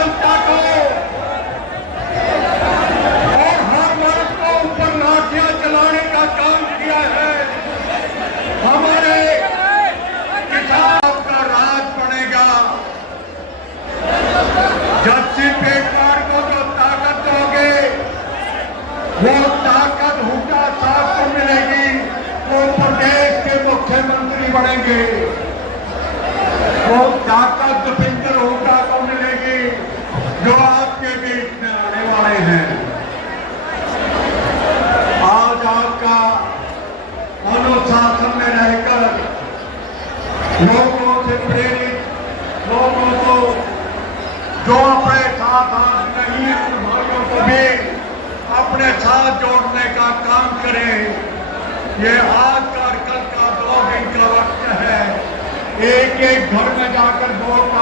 जनता को और हर वर्ग को ऊपर लाठियां चलाने का काम किया है। हमारे किसानों का राज बनेगा जब सिर्फ को जो ताकत दोगे वो ताकत हुड्डा साहब को मिलेगी, वो प्रदेश के मुख्यमंत्री बनेंगे। वो ताकत दीपेंद्र हुड्डा को मिलेगी जो आपके बीच में आने वाले हैं। आज आपका अनुशासन में रहकर लोगों से प्रेरित, लोगों को जो अपने साथ आज नहीं है उन भाइयों को भी अपने साथ जोड़ने का काम करें। ये आज का कल का 2 दिन का वक्त है। एक एक घर में जाकर वोट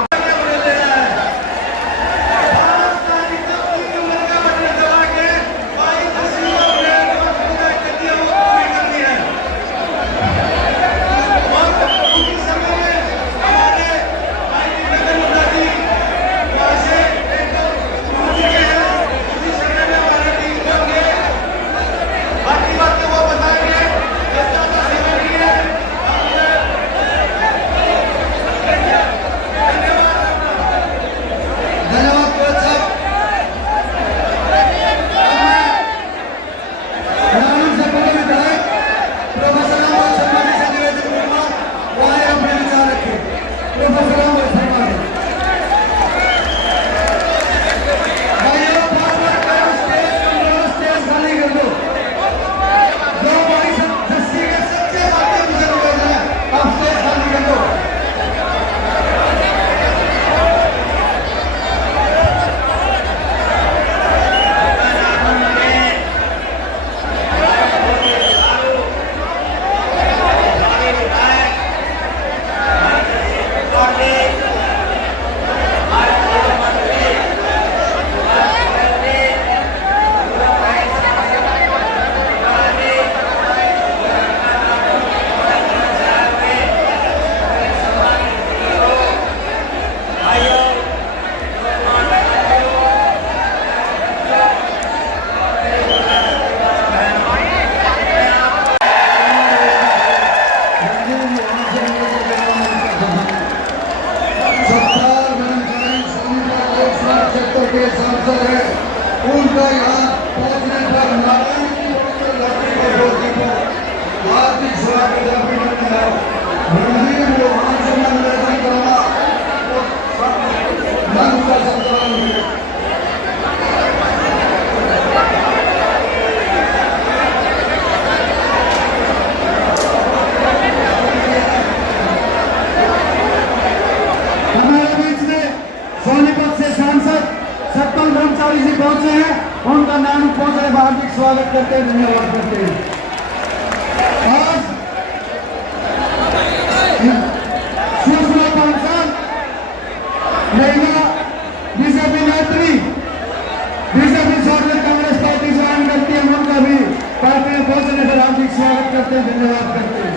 सांसद है उनका यहाँ पहुँचने पर हार्दिक स्वागत हमारे बीच में सोनीपत से सांसद सत्तल ब्रह्मचारी जी पहुंचे हैं। उनका नाम पहुंचने का हार्दिक स्वागत करते हैं, धन्यवाद करते हैं। आज सुषमा पांचाल महिला बीजेपी नेत्री, बीजेपी छोड़कर कांग्रेस पार्टी ज्वाइन करती है, उनका भी पार्टी में पहुंचने पर हार्दिक स्वागत करते हैं, धन्यवाद करते हैं।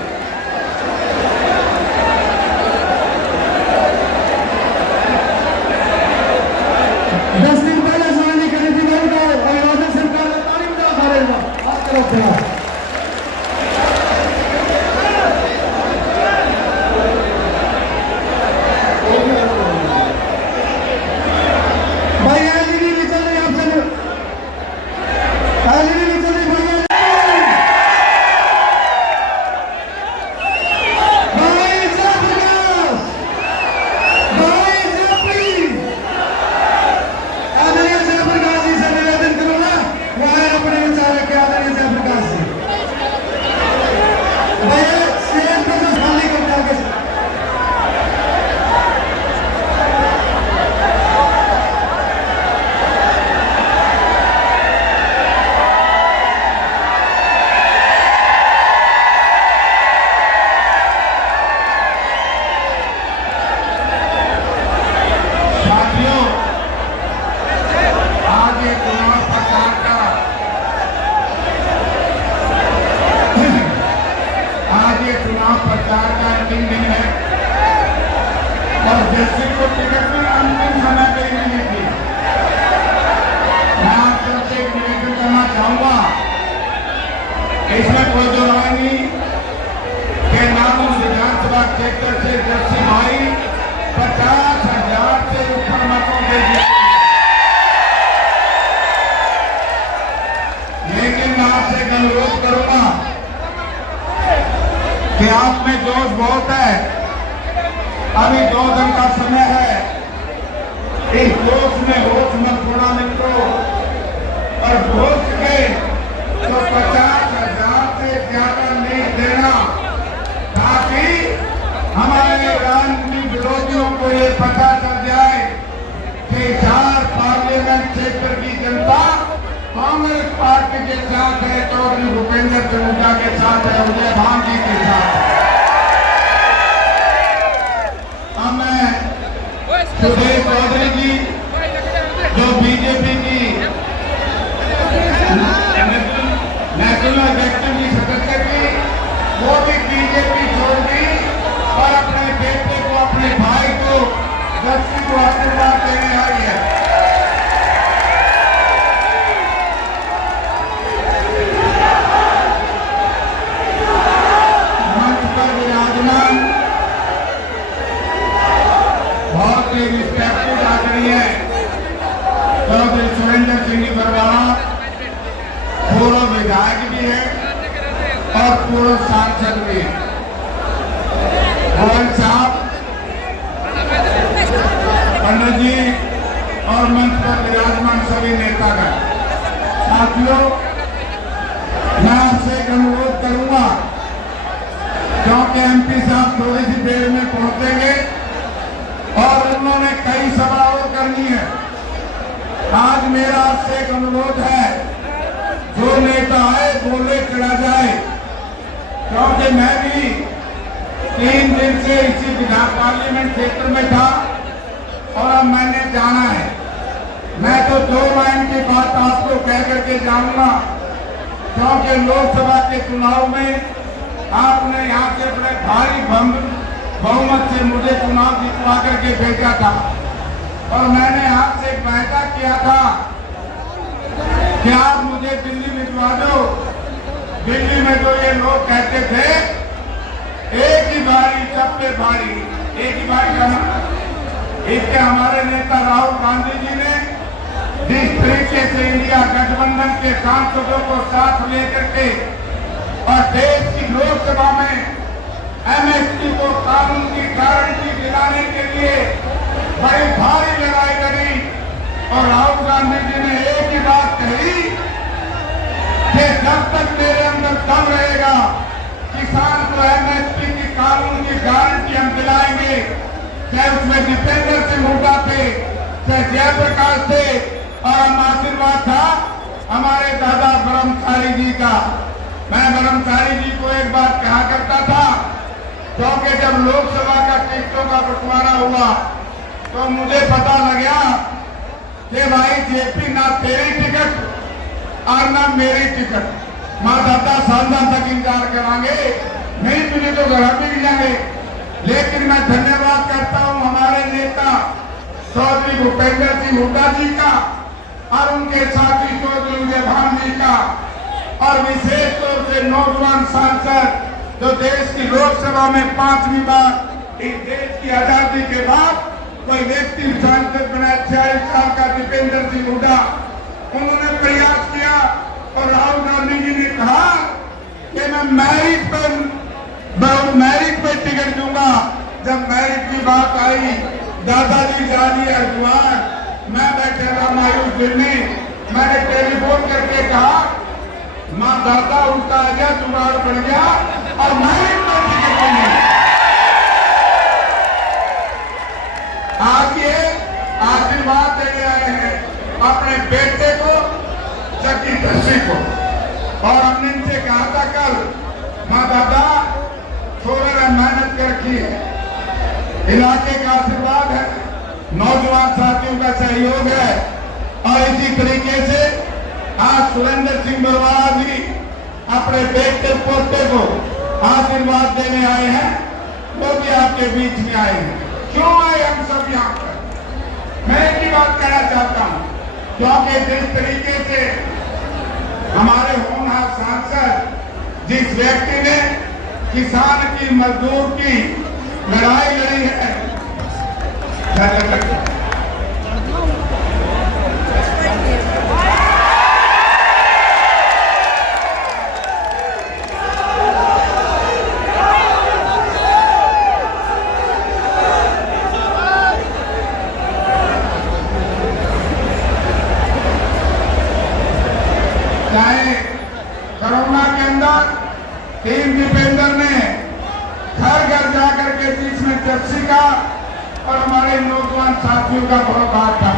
जोश बहुत है। अभी 2 दिन का समय है। इस जोश में होश मत छोड़ा मित्रों, और होश के तो 50,000 से ज्यादा नहीं देना, ताकि हमारे राजनीतिक विरोधियों को ये पता चल जाए कि 4 पार्लियामेंट क्षेत्र की जनता कांग्रेस पार्टी के साथ है, चौधरी भूपेंद्र सिंह हुड्डा के साथ है, उदय भान जी के साथ है। अब मैं सुधीर चौधरी जी जो बीजेपी की नेशनल एग्जीक्यूटिव की सदस्य थी, वो भी बीजेपी छोड़ दी और अपने बेटे को, अपने भाई को, दक्षिण को आशीर्वाद देने आई है। मंच पर विराजमान बहुत ही रिस्पेक्टेड आदरणीय चौधरी सुरेंद्र सिंह जी बरवाला, पूर्व विधायक भी है और पूर्व सांसद भी है। गोयल साहब, पंडित जी और मंच पर विराजमान सभी नेतागण, साथियों, मैं आपसे एक अनुरोध करूंगा, क्योंकि एमपी साहब थोड़ी सी देर में पहुंचेंगे और उन्होंने कई सभा और करनी है। आज मेरा आपसे एक अनुरोध है, जो नेता आए बोले चला जाए, क्योंकि मैं भी 3 दिन से इसी विधान पार्लियामेंट क्षेत्र में था और अब मैंने जाना है। मैं तो 2 लाइन की बात आपको कह करके जाऊंगा, क्योंकि लोकसभा के चुनाव में आपने यहाँ से बड़े भारी बहुमत से मुझे चुनाव जितवा करके भेजा था और मैंने आपसे एक वायदा किया था कि आप मुझे दिल्ली भिजवा दो। दिल्ली में तो ये लोग कहते थे एक ही बारी सब पे भारी, एक ही बारी करना। इसके हमारे नेता राहुल गांधी जी ने जिस तरीके से इंडिया गठबंधन के सांसदों को साथ लेकर के और देश की लोकसभा में एमएसपी को कानून की गारंटी दिलाने के लिए बड़ी भारी लड़ाई लड़ी और राहुल गांधी जी ने एक ही बात कही कि जब तक मेरे अंदर दम रहेगा, किसान को एमएसपी की कानून की गारंटी हम दिलाएंगे। चाहे उसमें दीपेंद्र सिंह हुड्डा थे, चाहे जयप्रकाश थे, और हम आशीर्वाद था हमारे दादा ब्रह्मचारी जी का। मैं ब्रह्मचारी जी को एक बात कहा करता था, क्योंकि जब लोकसभा का टिकटों का बंटवारा हुआ तो मुझे पता लगा कि भाई जेपी ना तेरी टिकट और ना मेरी टिकट, माँ दादा साल तक इंतजार करांगे, नहीं तुझे तो घर मिल जाएंगे। लेकिन मैं धन्यवाद करता हूँ हमारे नेता चौधरी भूपेंद्र सिंह हुड्डा जी का और उनके साथी चौधरी उदय भान जी का, और विशेष तौर से नौजवान सांसद जो देश की लोकसभा में 5वीं बार इस देश की आजादी के बाद कोई व्यक्ति सांसद बना, 46 साल का दीपेंद्र सिंह हुड्डा, उन्होंने प्रयास किया और राहुल गांधी जी ने कहा कि मैं मैरिट पर टिकट दूंगा। जब मैरिट की बात आई, दादाजी जानी हरिद्वार, मैं बैठे था मायूस दिल में, मैंने टेलीफोन करके कहा माँ दादा उल्टा आ गया, जुगाड़ बढ़ गया और मैरिट पर टिकट नहीं। आगे आशीर्वाद देने आए हैं अपने बेटे को, जकी दर्शी को, और हमने इनसे कहा था कल, माँ दादा थोड़ा ना मेहनत कर रखी है, इलाके का आशीर्वाद है, नौजवान साथियों का सहयोग है, और इसी तरीके से आज सुरेंद्र सिंह बरवाला जी अपने बेटे पोते को आशीर्वाद देने आए हैं, वो भी आपके बीच में आए हैं। क्यों आए हम सब यहाँ पर? मैं एक ही बात कहना चाहता हूँ, क्योंकि जिस तरीके से हमारे होनहार सांसद, जिस व्यक्ति ने किसान की, मजदूर की लड़ाई लड़ी है, किसान साथियों का बहुत हाथ था,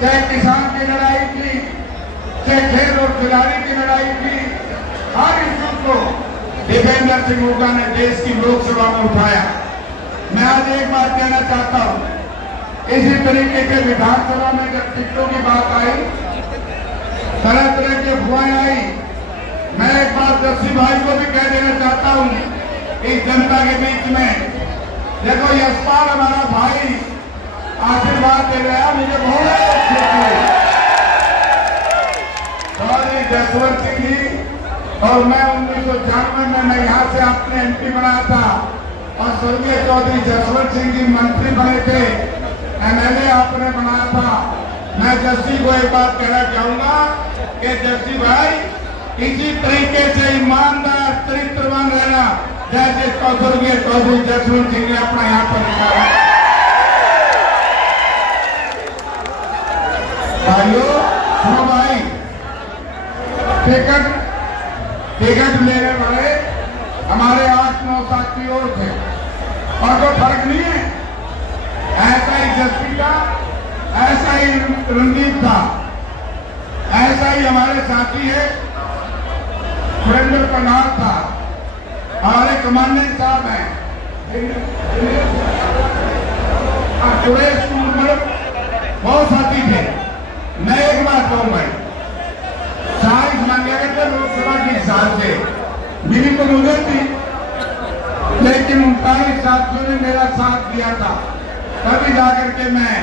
चाहे किसान की लड़ाई थी, चाहे खेल और खिलाड़ी की लड़ाई थी, हर इश्यू को दीपेंद्र सिंह हुड्डा ने देश की लोकसभा में उठाया। मैं आज एक बात कहना चाहता हूं, इसी तरीके के विधानसभा में जब टिकटों की बात आई, तरह तरह की अफवाहें आई, मैं एक बात जस्सी भाई को भी कह देना चाहता हूं इस जनता के बीच में, देखो यशपाल हमारा भाई आशीर्वाद दे रहा है, मुझे बहुत खुशी है। चौधरी जसवंत सिंह जी और मैं 1991 में मैं यहाँ से अपने एमपी बनाया था और स्वर्गीय चौधरी जसवंत सिंह जी मंत्री बने थे, एमएलए आपने बनाया था। मैं जस्सी को एक बात कहना चाहूंगा कि जस्सी भाई इसी तरीके से ईमानदार चरित्रवान रहना जैसे स्वर्गीय चौधरी जसवंत सिंह ने अपना यहाँ पर दिखाया। भाइयों सुनो भाई, टिकट लेने वाले हमारे 8-9 साथी और थे और कोई फर्क नहीं है, ऐसा ही जस्सी का, ऐसा ही रणदीप था, ऐसा ही हमारे साथी है सुरेंद्र पन्हार था, हमारे कमांडेंट साहब हैं सुरेश कुमार, बहुत साथी थे। मैं एक बात कहूँ भाई, सारी मांगे थे लोकसभा के हिसाब से मिली तो मुझे थी, लेकिन 39 साथियों ने मेरा साथ दिया था, तभी जाकर के मैं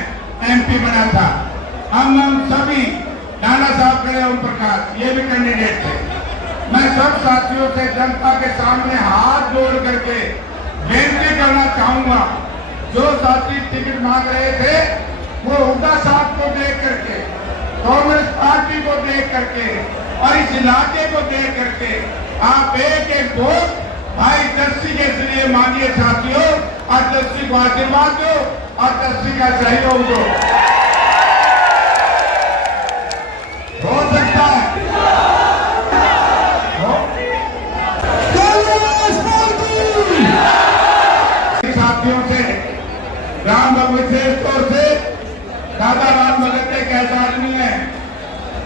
एमपी बना था। हम सभी नाना साहब खड़े ओम प्रकाश ये भी कैंडिडेट थे। मैं सब साथियों से जनता के सामने हाथ जोड़ करके बेनती करना चाहूंगा, जो साथी टिकट मांग रहे थे वो हुड्डा साहब को देख करके, कांग्रेस पार्टी को देख करके और इस इलाके को देख करके आप एक वोट भाई जस्सी के जरिए मांगिए साथियों, और जस्सी को आशीर्वाद दो और जस्सी का सहयोग दो। हो सकता है साथियों से राम विशेष तौर से दादा राम भगत एक ऐसा आदमी है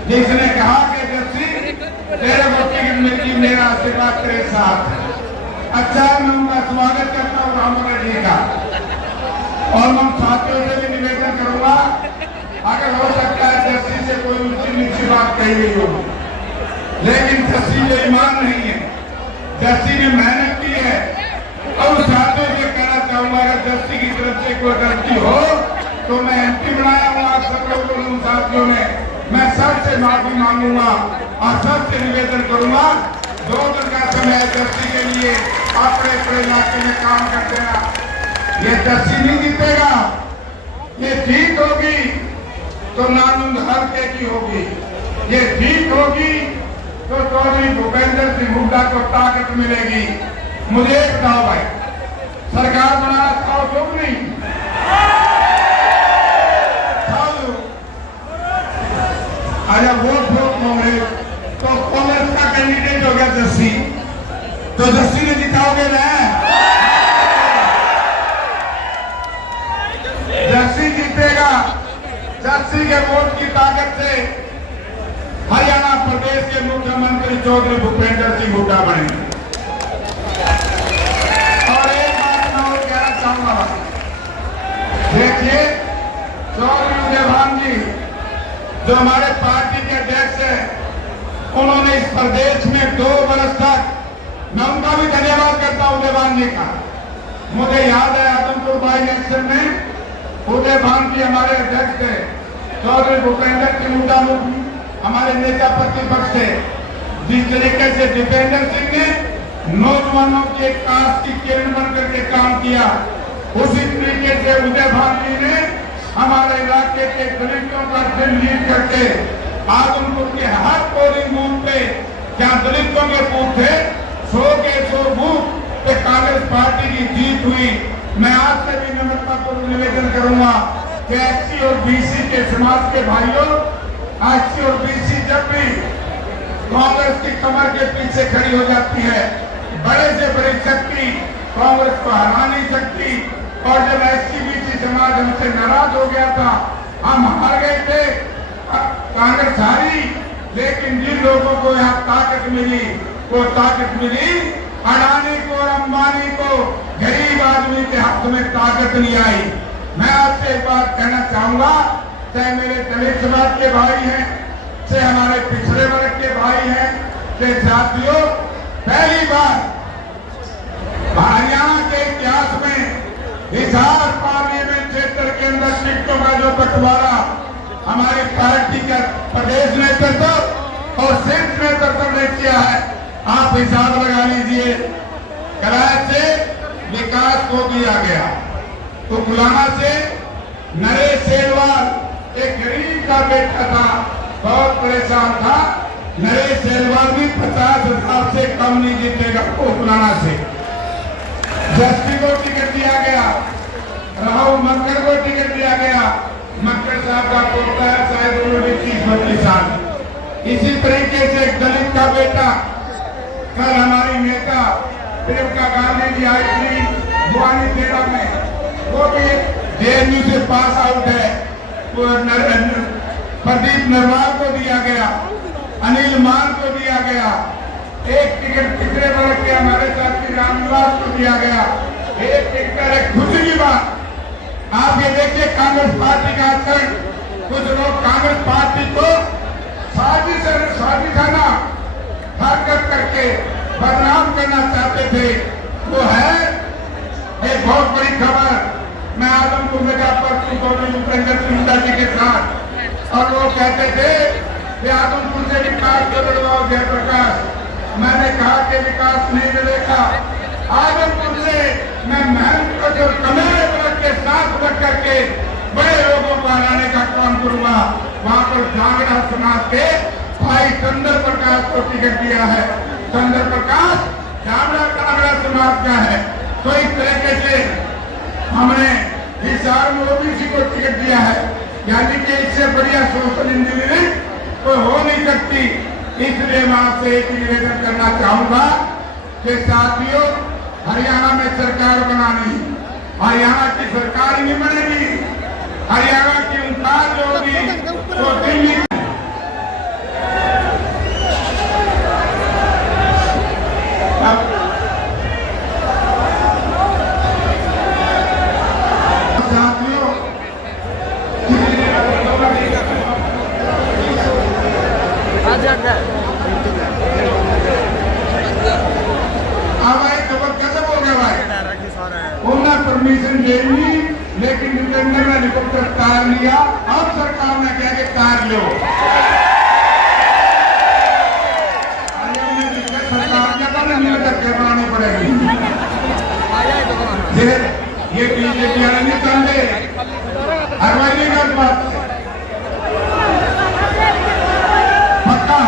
जिसने कहा कि जस्सी तेरे को टिकट मिलती, मेरा आशीर्वाद तेरे साथ। अच्छा, मैं उनका स्वागत करता हूँ राम भगत जी का, और मैं साथियों से भी निवेदन करूंगा, अगर हो सकता है जस्सी से कोई ऊंची नीची बात कही गई हो, लेकिन जस्सी बेईमान नहीं है, जस्सी ने मेहनत की है। और साथियों से कहना चाहूंगा, अगर जस्सी की तरफ से कोई गलती हो तो मैं एमपी बनाया हूँ आप सब लोगों साथियों ने, मैं सबसे माफी मांगूंगा और सबसे निवेदन करूंगा 2 दिन का समय जस्सी के लिए अपने अपने इलाके में काम कर देना। ये जस्सी नहीं जीतेगा, ये जीत होगी तो नानुंग हल्के की होगी, ये जीत होगी तो चौधरी भूपेंद्र सिंह हुड्डा को ताकत मिलेगी। मुझे एक बताओ भाई, सरकार बनाना चाहो क्यों नहीं? अगर वोट कांग्रेस तो कांग्रेस का कैंडिडेट हो गया जस्सी, तो जस्सी ने जिताओगे ना? जस्सी जीतेगा, जस्सी के वोट की ताकत से हरियाणा प्रदेश के मुख्यमंत्री चौधरी भूपेंद्र सिंह हुड्डा बनेंगे। और एक बात मैं और कहना चाहूंगा, देखिए चौधरी उदयभान जी जो हमारे पार्टी के अध्यक्ष हैं, उन्होंने इस प्रदेश में 2 वर्ष तक, मैं उनका भी धन्यवाद करता हूं उदयभान जी का। मुझे याद है आदमपुर बाई इलेक्शन में उदयभान जी हमारे अध्यक्ष थे, चौधरी भूपेंद्र सिंह हुड्डा हमारे नेता प्रतिपक्ष थे। जिस तरीके से दीपेंद्र सिंह ने नौजवानों के काश की किरण बनकर के काम किया, उसी तरीके से उदयभान जी ने हमारे इलाके के दलितों का दिल जीत करके आदमपुर के हर पोलिंग बूथ पे जहाँ दलितों के बूथ थे 100 के 100 बूथ पे कांग्रेस पार्टी की जीत हुई। मैं आज से भी नम्रतापूर्वक निवेदन करूंगा कि एससी और बीसी के समाज के भाइयों, एससी और बीसी जब भी कांग्रेस की कमर के पीछे खड़ी हो जाती है, बड़े से बड़ी शक्ति कांग्रेस को हरा नहीं सकती। और जब एससीबीसी समाज हमसे नाराज हो गया था, हम हार गए थे, कांग्रेस हारी, लेकिन जिन लोगों को यहाँ ताकत मिली, वो ताकत मिली अडानी को और अंबानी को, गरीब आदमी के हाथ में ताकत नहीं आई। मैं आपसे एक बात कहना चाहूंगा, चाहे मेरे दलित समाज के भाई हैं, चाहे हमारे पिछड़े वर्ग के भाई हैं, चाहे साथियों, पहली बार हरियाणा के इतिहास में हिसार पार्लियामेंट क्षेत्र के अंदर टिकटों का जो बंटवारा हमारी पार्टी का प्रदेश नेतृत्व और शीर्ष नेतृत्व ने किया है, आप हिसाब लगा लीजिए। कराच से विकास को दिया गया, तो गुलामा से नरेश सेलवाल एक गरीब का बेटा था, बहुत परेशान था, नरेश सेलवाल भी 50,000 से कम नहीं जीतेगा गुलामा से। जस्टी को टिकट दिया गया, राहुल मक्कड़ को टिकट दिया गया, मक्कड़ साहब का पोता है, शायद उन्होंने 30-32 साल। इसी तरीके से एक दलित का बेटा, कल हमारी नेता प्रियंका गांधी जी आई थी भुवानी खेड़ा में, वो भी जेएनयू से पास आउट है, वो प्रदीप नरवाल को दिया गया, अनिल मान को दिया गया, एक टिकट पिछड़े वर्ग के हमारे साथी रामनिवास को दिया गया, एक टिकट। एक खुशी की बात, आप ये देखिए कांग्रेस पार्टी का आचरण, कुछ लोग कांग्रेस पार्टी को साजिशाना हरकत करके बदनाम करना चाहते थे। वो है एक बहुत बड़ी खबर, मैं आदमपुर में गया परसों प्रियंका सिंह जी के साथ, और वो कहते थे कि आदमपुर से विकास को बढ़वाओ जयप्रकाश। मैंने कहा कि विकास नहीं मिलेगा, आदमपुर से मैं मेहनत और कमेरे वर्ग के साथ रख करके बड़े लोगों को हराने का काम करूंगा। वहां पर जागरा समाज के भाई चंद्र प्रकाश को टिकट दिया है, चंद्र प्रकाश जागरा समाज का है। तो इस तरीके से हमने हिसार में ओबीसी को टिकट दिया है, यानी कि इससे बढ़िया सोशल इंजीनियरिंग तो हो नहीं सकती। इसलिए मैं आपसे एक निवेदन करना चाहूंगा कि साथियों, हरियाणा में सरकार बनानी, हरियाणा की सरकार ही नहीं बनेगी, हरियाणा की उनताज होगी तो दिल्ली परमिशन देनी, लेकिन जितेंद्र ने हेलीकॉप्टर कार लिया, अब सरकार ने कहा कि कार लो। सरकार करवानी पड़ेगी, ये बीजेपी वाले नहीं चाहते, हरवाई गलत बात पक्का।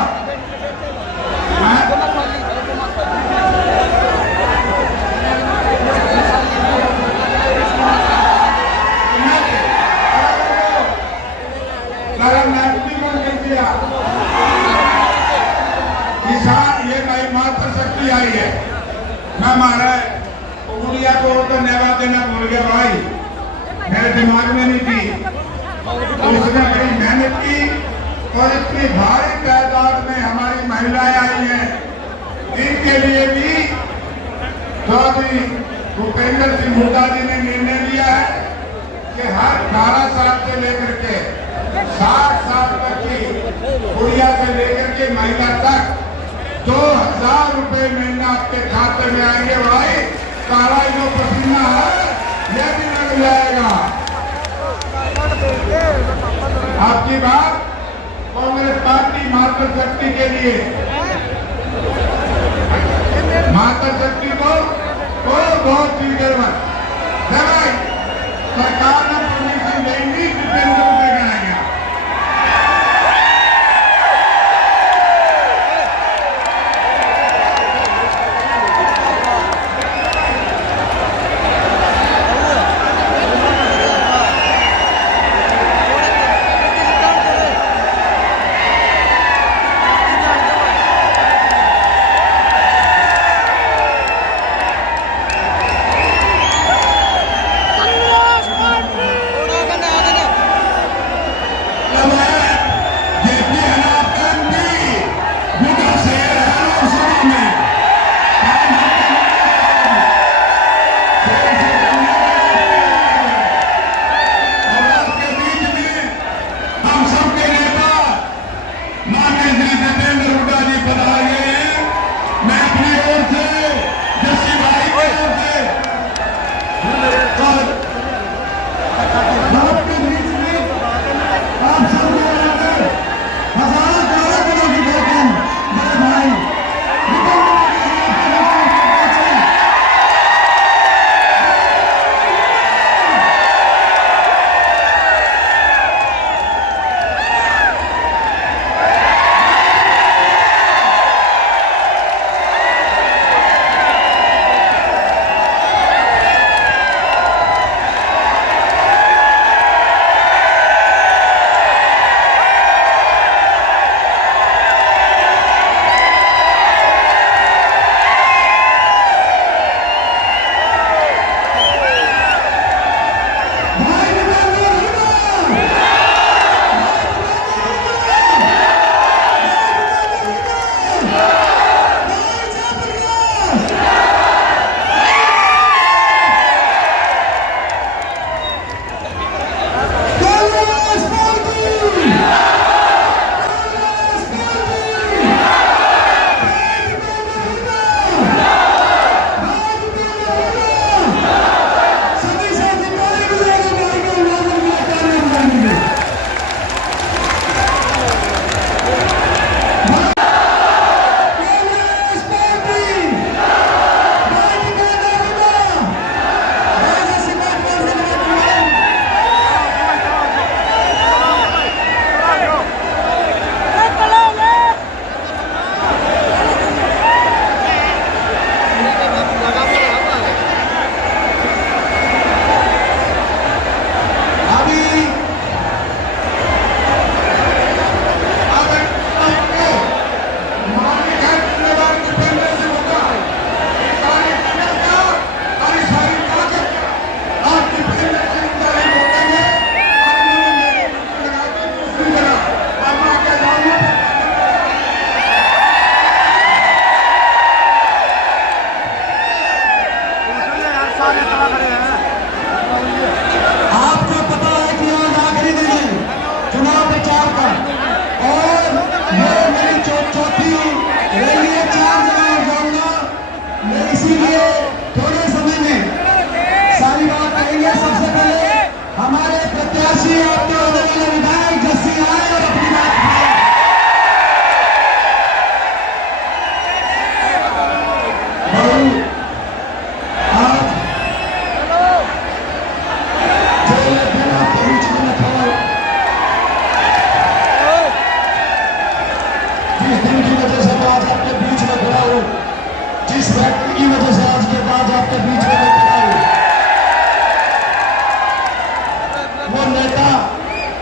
किसान ये नई मात्र शक्ति आई है, मैं मारा उड़िया को धन्यवाद देना भूल गया भाई, मेरे दिमाग में नहीं थी। उसने बड़ी मेहनत की और इतनी भारी तादाद में हमारी महिलाएं आई हैं, इनके लिए भी चौधरी भूपेंद्र सिंह हुड्डा जी ने निर्णय लिया है कि हर 18 साल से लेकर के 60 साल तक की गुड़िया से लेकर के महिला तक 2000 रुपए महीना आपके खाते में आएंगे। भाई काला जो पसीना है यह भी लग जाएगा। आपकी बात कांग्रेस पार्टी मातृशक्ति के लिए, मातृशक्ति को बहुत चीज जरूरत सरकार ने परमिशन देंगी, जितेंद्र रुपए गिनाएगा।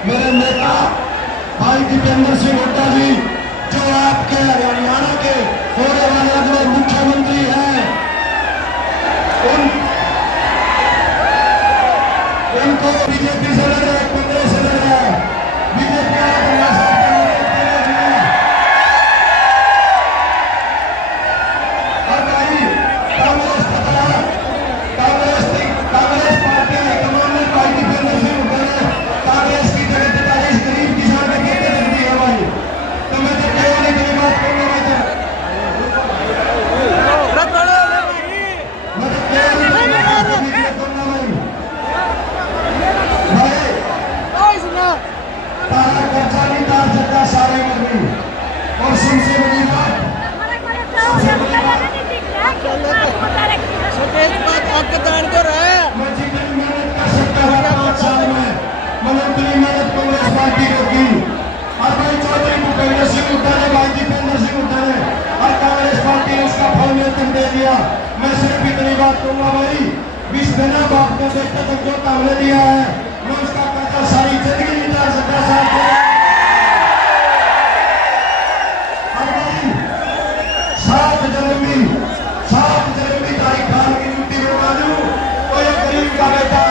मेरे नेता भाई दीपेंद्र सिंह हुड्डा जी, जो आपके हरियाणा के होने वाले अगले मुख्यमंत्री हैं, उनको बीजेपी से लड़ रहा है, कांग्रेस से लड़ रहा है। बीजेपी और भाई कांग्रेस पार्टी हाईकमान ने भाई दीपेंद्र सिंह हुड्डा ने कांग्रेस की जगह 45 गरीब किसान के खेते रख दी है भाई। तो मैं तो कई वाली मेरी बात करने वाला तारा कर्जा नहीं तार सकता सारे मरनी। और सबसे बड़ी बात मैं जितनी मेहनत कर सकता हूँ 5 साल में, मैंने उतनी मेहनत कांग्रेस पार्टी को की। और भाई चौधरी भूपेंद्र सिंह हुड्डा ने, भाई दीपेंद्र सिंह हुड्डा ने और कांग्रेस पार्टी ने उसका फल में तुम दे दिया। मैं सिर्फ इतनी बात कहूंगा भाई, 20 महीना बाप को देखते तक जो तामले दिया है, मैं उसका कर्जा सारी जिंदगी नहीं उतार सकता साहब। सात जनवरी तारीख खान की ड्यूटी में मानू तो एक गरीब का बेटा,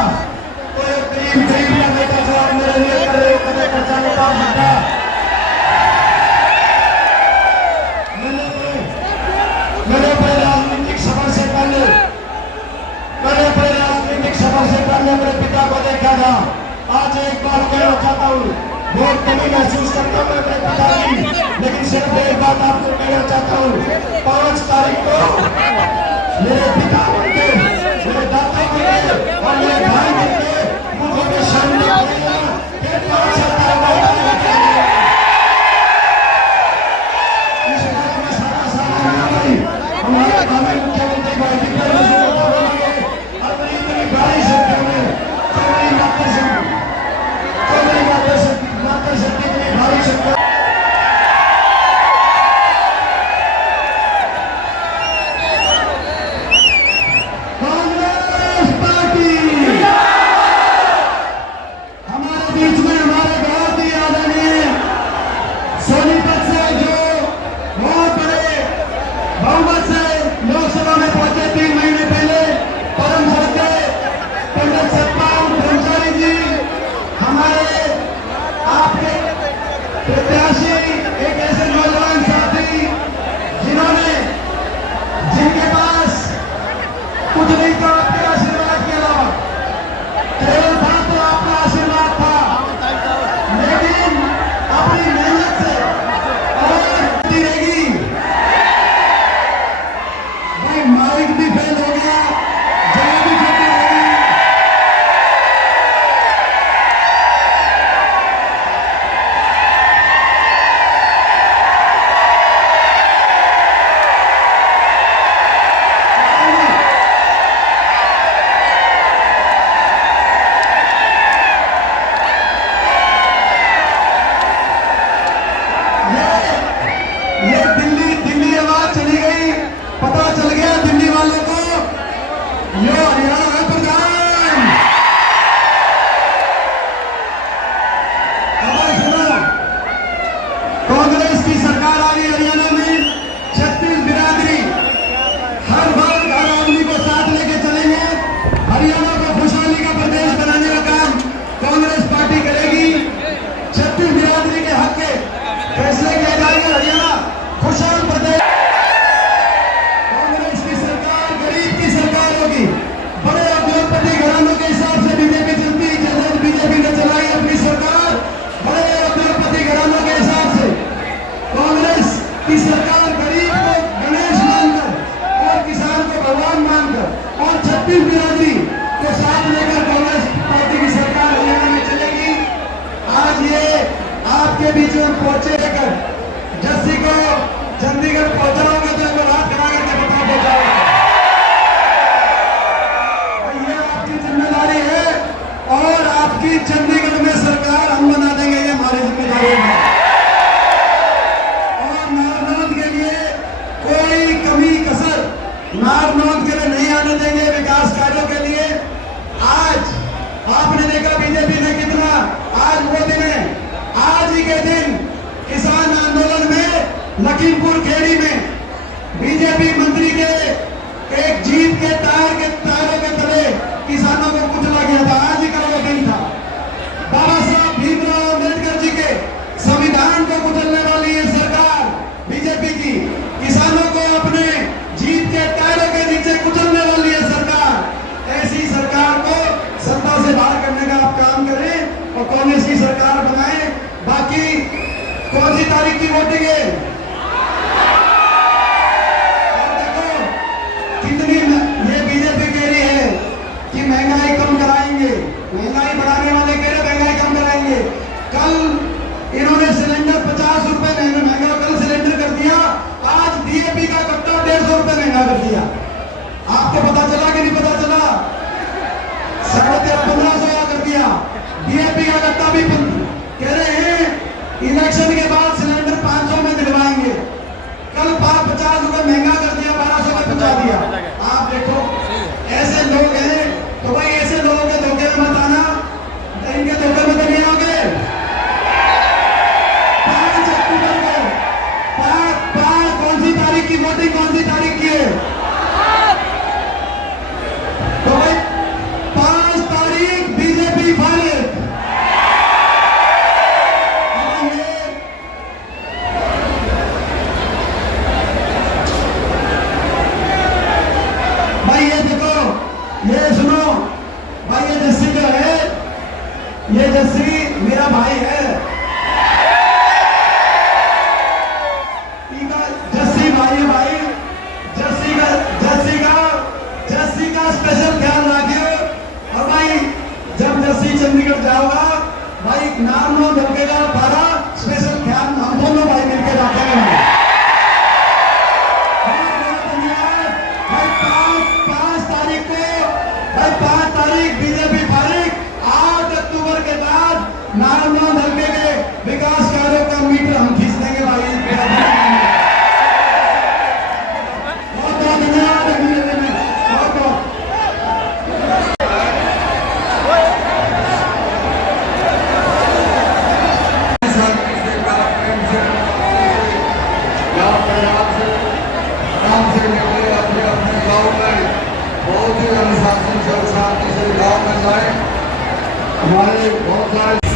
तो एक गरीब का बेटा जो आप मेरे लिए कर रहे हो, कदे कर्जा नहीं उतार सकता। मैंने अपने राजनीतिक सफर से पहले मेरे पिता को देखा था। आज एक बात कहना चाहता हूँ, बहुत कमी महसूस करता हूँ मैं अपने पिता की, लेकिन सिर्फ एक बात आपको कहना चाहता हूँ, 5 तारीख को मेरे पिता बनके, मेरे दादा बनके और मेरे भाई बनके मुझे सामने आएगा कि 5 इस बात में सारा भाई हमारे भावी मुख्यमंत्री भाई दीपेंद्र सिंह हुड्डा बनेंगे। और इतनी बड़ी संख्या में चौधरी माता शक्ति इतनी भारी संख्या कांग्रेस पार्टी हमारे बीच में, हमारे बहुत ही आदरणीय सोनीपत से जो बहुत बड़े बहुमत से लोकसभा में पहुंचे 3 महीने पहले, परम सत्य पंडित सतपाल ब्रह्मचारी जी, हमारे आपके प्रत्याशी, एक ऐसे नौजवान साथी जिनके पास कुछ नहीं था आपके आशीर्वाद के अलावा, केवल था तो आपका आशीर्वाद था, लेकिन अपनी मेहनत से और रहेगी। भाई माइक भी फेल हो गया, जगह भी फेल हो गई। ये दिल्ली आवाज चली गई, पता चल गया दिल्ली वालों को, यो हरियाणा है प्रधान। अब सुनो, कांग्रेस की सरकार आ रही हरियाणा में, 36 बिरादरी हर वर्ग हर आदमी को साथ लेके चलेंगे। हरियाणा को खुशहाली का प्रदेश बनाने का काम कांग्रेस पार्टी करेगी। 36 बिरादरी के हक के फैसले किए जाएंगे। हरियाणा खुशहाल प्रदेश, कांग्रेस की सरकार गरीब की सरकार होगी। बड़े उद्योगपति घरानों के हिसाब से बीजेपी चलती, जैसे बीजेपी ने चलाई अपनी सरकार, बड़े उद्योगपति घरानों के हिसाब से कांग्रेस की सरकार गरीब को गणेश मानकर और किसान को भगवान मानकर और 36 बिरादरी को साथ लेकर कांग्रेस पार्टी की सरकार हरियाणा में चलेगी। आज ये आपके बीच में पहुंचे लेकर जस्सी को चंडीगढ़ पहुंचाओगे तो एक रात करा करके पता पहुंचाओगे। ये आपकी जिम्मेदारी है और आपकी चंडीगढ़ में सरकार हम बना देंगे, ये हमारी जिम्मेदारी है। और नारनौंद के लिए कोई कमी कसर नारनौंद के लिए नहीं आने देंगे विकास कार्यों के लिए। आज आपने देखा बीजेपी ने कितना, आज वो दिन लखीमपुर खेड़ी में बीजेपी मंत्री के एक जीप के टायरों के तले किसानों को कुचला गया था। आज ही का वो दिन था। बाबा साहब भीमराव अम्बेडकर जी के संविधान को कुचलने वाली ये सरकार बीजेपी की किसानों को अपने जीप के टायरों के नीचे कुचलने वाली है सरकार। ऐसी सरकार को सत्ता से बाहर करने का आप काम करें और कांग्रेस की सरकार बनाएं। बाकी कौन सी तारीख की वोटिंग है? और देखो कितनी ये बीजेपी कह रही है कि महंगाई कम कराएंगे, महंगाई बढ़ाने वाले कह रहे महंगाई कम कराएंगे। कल इन्होंने सिलेंडर 50 रुपए महंगा कल सिलेंडर कर दिया। आज डीएपी का कट्टा 150 रुपए महंगा कर दिया। आपको पता चला कि नहीं पता चला? 1550 कर दिया। डीएपी का कट्टा भी कह रहे हैं इलेक्शन के बाद सिलेंडर 500 में दिलवाएंगे। कल 50 रुपए महंगा कर दिया, 1200 में पहुंचा दिया। आप देखो ऐसे लोग हैं तो भाई ऐसे लोगों के धोखे में मत आना, इनके धोखे में तो नहीं आओगे। 5 अक्टूबर को कौन सी तारीख की वोटिंग, कौन सी तारीख की है? तो भाई 5 तारीख बीजेपी भारत। भाई ये देखो, ये सुनो भाई, ये जस्सी जो है, ये जस्सी मेरा भाई है। जस्सी भाई है भाई, जस्सी का स्पेशल ख्याल रखियो। और भाई जब जस्सी चंडीगढ़ जाओगा भाई नाम नो धोखेगा बारा स्पेशल ख्याल हम दोनों भाई मिलकर रखेंगे। भाई 5 तारीख बीजेपी तारीख, 8 अक्टूबर के बाद नाम हल्के के विकास कार्यों का मीटर हम खींच देंगे भाई। बहुत बहुत धन्यवाद। बहुत ही अनुशासन से और शांति से गाँव में जाए। हमारे बहुत सारे